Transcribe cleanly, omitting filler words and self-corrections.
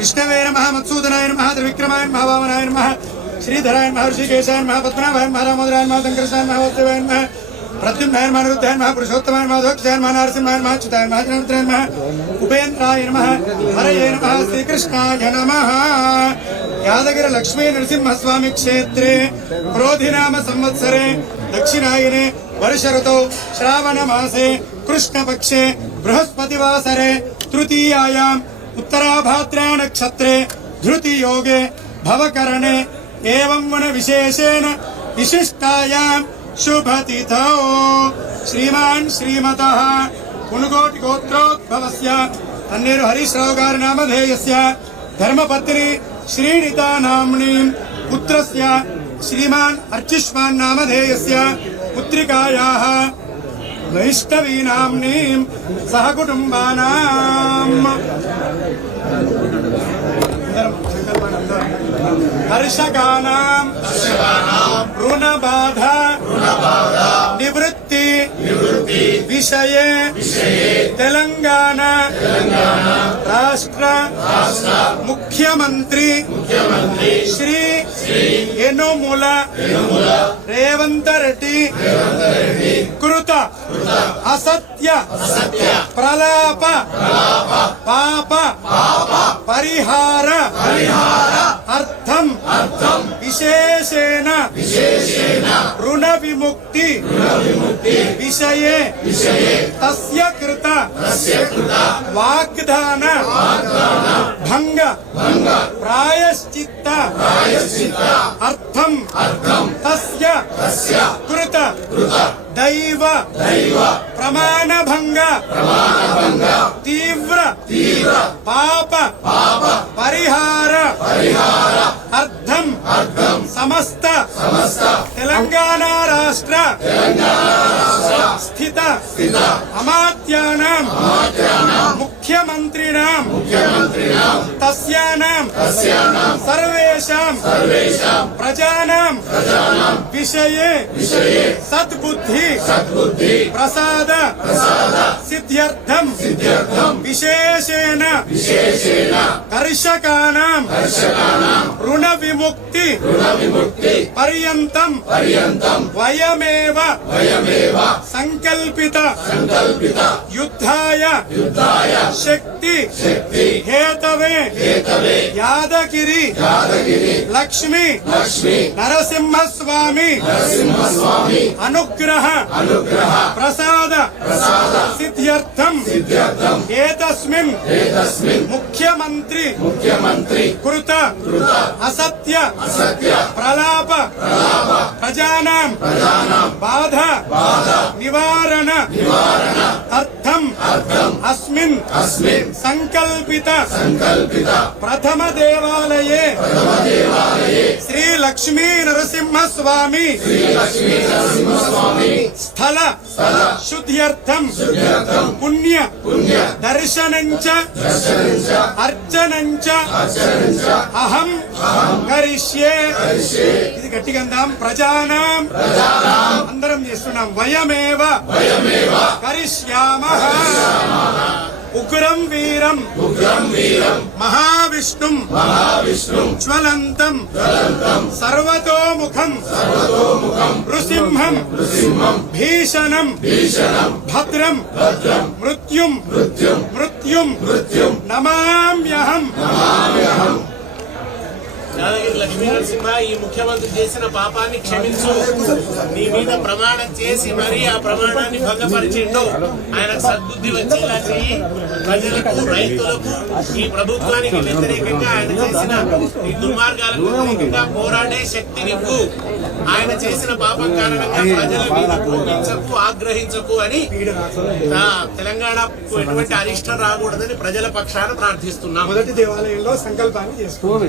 विष्णवे नमः मत्सूदनाय नमः त्रिविक्रमाय नमः वामनाय नमः श्रीधराय नमः ऋषिकेशाय नमः पद्मनाभाय नमः रामोदराय नमः शंकरसाय नमः वासुदेवाय नमः प्रद्युम्नाय नमः अनिरुद्धाय नमः पुरुषोत्तमाय नमः अधोक्षाय नमः नरसिंहाय नमः अच्युताय नमः जनार्दनाय नमः उपेन्द्राय नमः हरये नमः श्रीकृष्णाय नमः। यादगिरि लक्ष्मी नरसिंहस्वामी क्षेत्रे क्रोधिनाम संवत्सरे दक्षिणायने वर्ष ऋतौ श्रावण मासे कृष्णपक्षे बृहस्पतिवासरे तृतीयायाम् उत्तराभाद्रा नक्षत्रे धृति योगे भवकरणे एवं वन विशेषेण विशिष्टायाम् शुभतिथौ श्रीमान् श्रीमतः कुनुकोटि गोत्रोद्भवस्य तन्नेरु हरीशराव गारि नामधेयस्य धर्मपत्नी श्रीनिता नाम्नीं पुत्रस्य श्रीमान् अर्चिष्मान् नामधेयस्य पुत्रिकायाः वैष्णवी नाम्नीं सहकुटुम्बानाम् हर्षकानां ऋणबाधा निवृत्ति विषये तेलंगाना राष्ट्र मुख्यमंत्री श्री यनुमूल रेवंत रेड्डी कृत असत्य प्रलाप पाप परिहार अर्थम विशेषेण ऋण विमुक्ति विषये तस्य कृत वाग्दान भंग प्रायश्चित्त अर्थम तस्य कृत दैव प्रमाण भंग तीव्र पाप परिहार अर्थम समस्त तेलंगाना राष्ट्र स्थित अमात्यानां मुख्यमंत्रिणां तस्यानां सर्वेषां प्रजानां विषये सद्बुद्धि प्रसाद सिद्ध्यर्थं विशेषेण कर्षकाणां ऋण विमुक्ति पर्यन्तं वयमेव संकल्पित युद्धाय शक्ति हेतवे यादगिरि लक्ष्मी नरसिंहस्वामी अनुग्रह प्रसाद सिद्ध्यर्थं एतस्मिन् मुख्यमंत्री कृत असत्य प्रलाप प्रजानां बाधा निवारण अर्थम अस्मिन् संकल्पित प्रथम देवालये श्री लक्ष्मी नरसिंह स्वामी स्थल शुद्ध्यर्थं पुण्य दर्शनञ्च अर्चनञ्च अहं करिष्ये ఇది గట్టిగా అందాం ప్రజానాం అందరం చేస్తున్నాం వయమేవ కరిష్యామః ఉగ్రం వీరం మహావిష్ణుం జ్వలంతం సర్వతోముఖం నృసింహం భీషణం భద్రం మృత్యుం నమామ్యహం। యాదగిరి లక్ష్మీ నరసింహ ఈ ముఖ్యమంత్రి చేసిన పాపాన్ని క్షమించు, నీ మీద ప్రమాణం చేసి మరీ ఆ ప్రమాణాన్ని భంగపరిచిండు. ఆయనకు సద్బుద్ధి వచ్చేలా చెయ్యి, ప్రజలకు రైతులకు ఈ ప్రభుత్వానికి వ్యతిరేకంగా ఆయన చేసిన ఈ దుర్మార్గాలకు వ్యతిరేకంగా పోరాడే శక్తి నివ్వు. ఆయన చేసిన పాపం కారణంగా ప్రజల మీద కోపించకు ఆగ్రహించకు అని తెలంగాణకు ఎటువంటి అరిష్టం రాకూడదని ప్రజల పక్షాన ప్రార్థిస్తున్నాం. మొదటి దేవాలయంలో సంకల్పాన్ని చేసుకోవాలి.